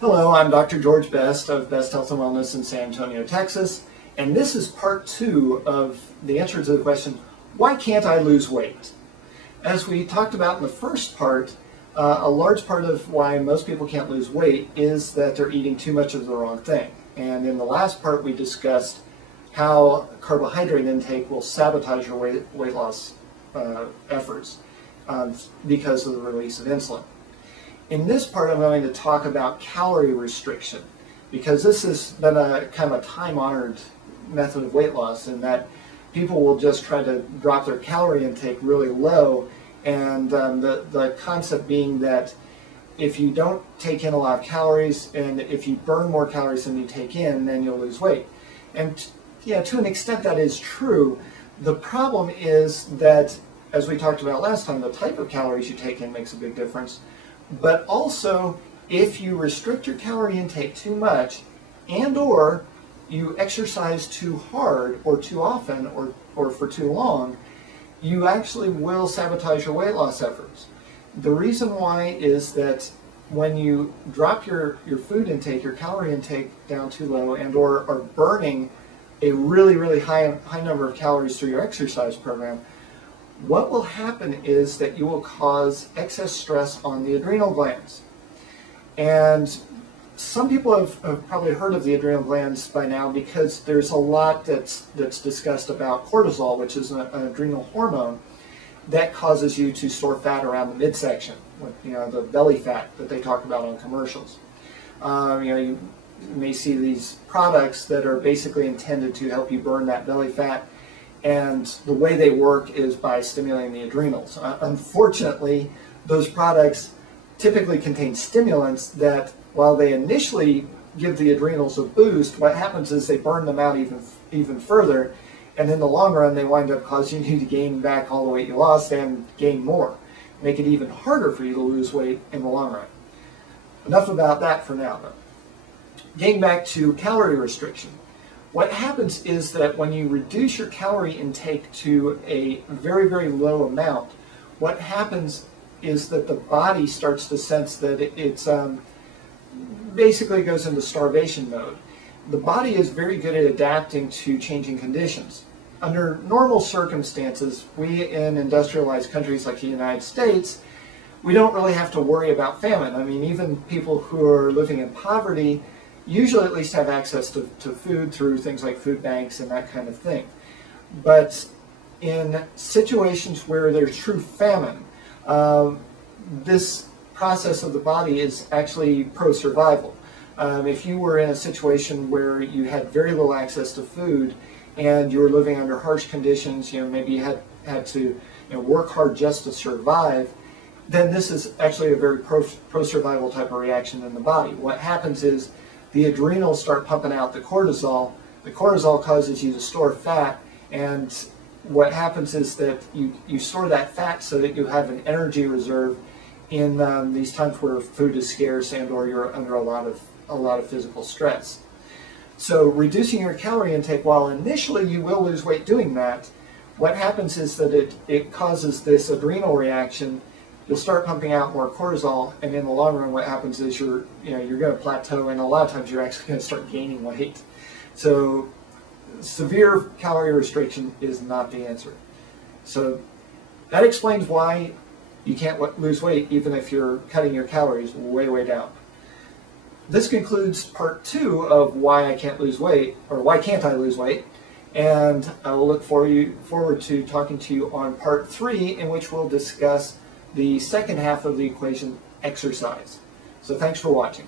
Hello, I'm Dr. George Best of Best Health and Wellness in San Antonio, Texas, and this is part 2 of the answer to the question, why can't I lose weight? As we talked about in the first part, a large part of why most people can't lose weight is that they're eating too much of the wrong thing. And in the last part we discussed how carbohydrate intake will sabotage your weight loss efforts because of the release of insulin. In this part, I'm going to talk about calorie restriction, because this has been a kind of a time-honored method of weight loss in that people will just try to drop their calorie intake really low, and the concept being that if you don't take in a lot of calories and if you burn more calories than you take in, then you'll lose weight. And yeah, to an extent that is true. The problem is that, as we talked about last time, the type of calories you take in makes a big difference. But also, if you restrict your calorie intake too much and or you exercise too hard or too often or for too long, you actually will sabotage your weight loss efforts. The reason why is that when you drop your food intake, your calorie intake down too low and or are burning a really high number of calories through your exercise program, what will happen is that you will cause excess stress on the adrenal glands. And some people have probably heard of the adrenal glands by now because there's a lot that's discussed about cortisol, which is an adrenal hormone that causes you to store fat around the midsection, the belly fat that they talk about on commercials. You may see these products that are basically intended to help you burn that belly fat. And the way they work is by stimulating the adrenals. Unfortunately, those products typically contain stimulants that, while they initially give the adrenals a boost, what happens is they burn them out even further, and in the long run they wind up causing you to gain back all the weight you lost and gain more. Make it even harder for you to lose weight in the long run. Enough about that for now, though. Getting back to calorie restriction. What happens is that when you reduce your calorie intake to a very low amount, what happens is that the body starts to sense that it's basically goes into starvation mode. The body is very good at adapting to changing conditions. Under normal circumstances, we in industrialized countries like the United States, we don't really have to worry about famine. I mean, even people who are living in poverty usually at least have access to food through things like food banks and that kind of thing. But in situations where there's true famine, this process of the body is actually pro-survival. If you were in a situation where you had very little access to food and you were living under harsh conditions, maybe you had to work hard just to survive, then this is actually a very pro-survival type of reaction in the body. What happens is the adrenals start pumping out the cortisol. The cortisol causes you to store fat, and what happens is that you store that fat so that you have an energy reserve in these times where food is scarce and or you're under a lot of physical stress. So reducing your calorie intake, while initially you will lose weight doing that, what happens is that it causes this adrenal reaction. You'll start pumping out more cortisol, and in the long run what happens is you're going to plateau, and a lot of times you're actually going to start gaining weight. So severe calorie restriction is not the answer. So that explains why you can't lose weight even if you're cutting your calories way down. This concludes part 2 of why I can't lose weight, or why can't I lose weight, and I will look forward to talking to you on part 3, in which we'll discuss the second half of the equation, exercise. So thanks for watching.